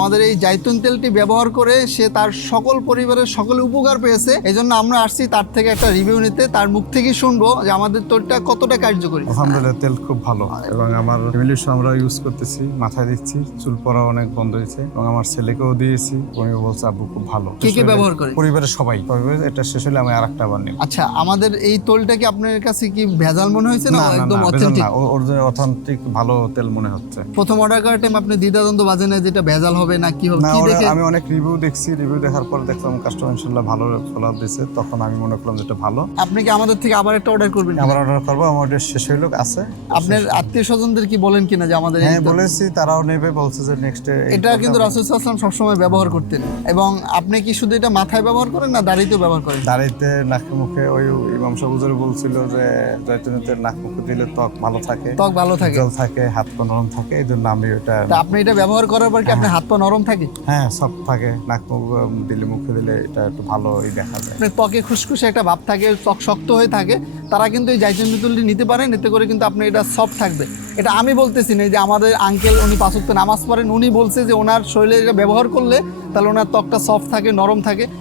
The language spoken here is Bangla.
আমাদের এই জাইতুন তেলটি ব্যবহার করে সে তার সকল পরিবারের সকলে উপকার পেয়েছে। এই জন্য আমরা আসছি তার থেকে একটা রিভিউ নিতে, তার মুখ থেকেই শুনবো যে আমাদের তেলটা কতটা কার্যকরী। আলহামদুলিল্লাহ, তেল খুব ভালো এবং আমার ফ্যামিলির আমরা ইউজ করতেছি, মাথায় দিচ্ছি, চুল পড়া অনেক বন্ধ হয়েছে এবং আমার ছেলেকেও দিয়েছি, উনিও বলছে আব্বু খুব ভালো। কে কে ব্যবহার করে? পরিবারের সবাই। এটা শেষ হলে আমি আরেকটা আবার নিব। আচ্ছা, আমাদের এই তেলটা কি আপনার কাছে কি ভেজাল মনে হয়েছে না একদম ভেজাল অথেন্টিক? না, ওর যে অথেন্টিক ভালো তেল মনে হচ্ছে। প্রথম অর্ডার করার টাইম আপনি দ্বিধাদ্বন্দ্ব বাজে না যেটা ভেজাল হবে না কি হবে, না, কি দেখে? আমি অনেক রিভিউ দেখছি, রিভিউ দেখার পর দেখলাম কাস্টমার ইনশাআল্লাহ ভালো ফলোআপ দিয়েছে, তখন আমি মনে করলাম যেটা ভালো। আপনি কি আমাদের থেকে আবার একটা অর্ডার করবেন? আবার অর্ডার করবো, আমার অর্ডার শেষ হইলো আছে। আপনার আত্মীয় স্বজনদের কি বলেন কিনা যে আমাদের হ্যাঁ বলেছি, তারাও নেবে, বলছে যে নেক্সট। এটা কিন্তু রাসূল সাল্লাল্লাহু আলাইহি ওয়াসাল্লাম সবসময় ব্যবহার করতেন। এবং আপনি কি শুধু এটা মাথায় ব্যবহার করেন না দাড়িতেও ব্যবহার করেন? দাড়িতে, নাকে মুখে। ওই ইমাম সাহেব হুজুর বলছিল যে জয়তুনের তেল নাক মুখে দিলে ত্বক ভালো থাকে, ত্বক ভালো থাকে, জল থাকে, হাত পা নরম থাকে। এই জন্য আমি ওটা। তা আপনি এটা ব্যবহার করার পর কি আপনার হাত পা নরম থাকে? হ্যাঁ, সব থাকে। নাক মুখ দিলে, মুখে দিলে এটা একটু ভালোই দেখা যায়। আপনার ত্বকে খুশখুশে একটা ভাব থাকে, ত্বক শক্ত হয়ে থাকে, তারা কিন্তু এই জাইতুন তেলটি নিতে পারেন। এতে করে কিন্তু আপনার এটা সফট থাকবে। এটা আমি বলতেছি না, যে আমাদের আঙ্কেল উনি 5 ওয়াক্ত নামাজ পড়েন, উনি বলছে যে ওনার শরীরে এটা ব্যবহার করলে তাহলে ওনার ত্বকটা সফট থাকে, নরম থাকে।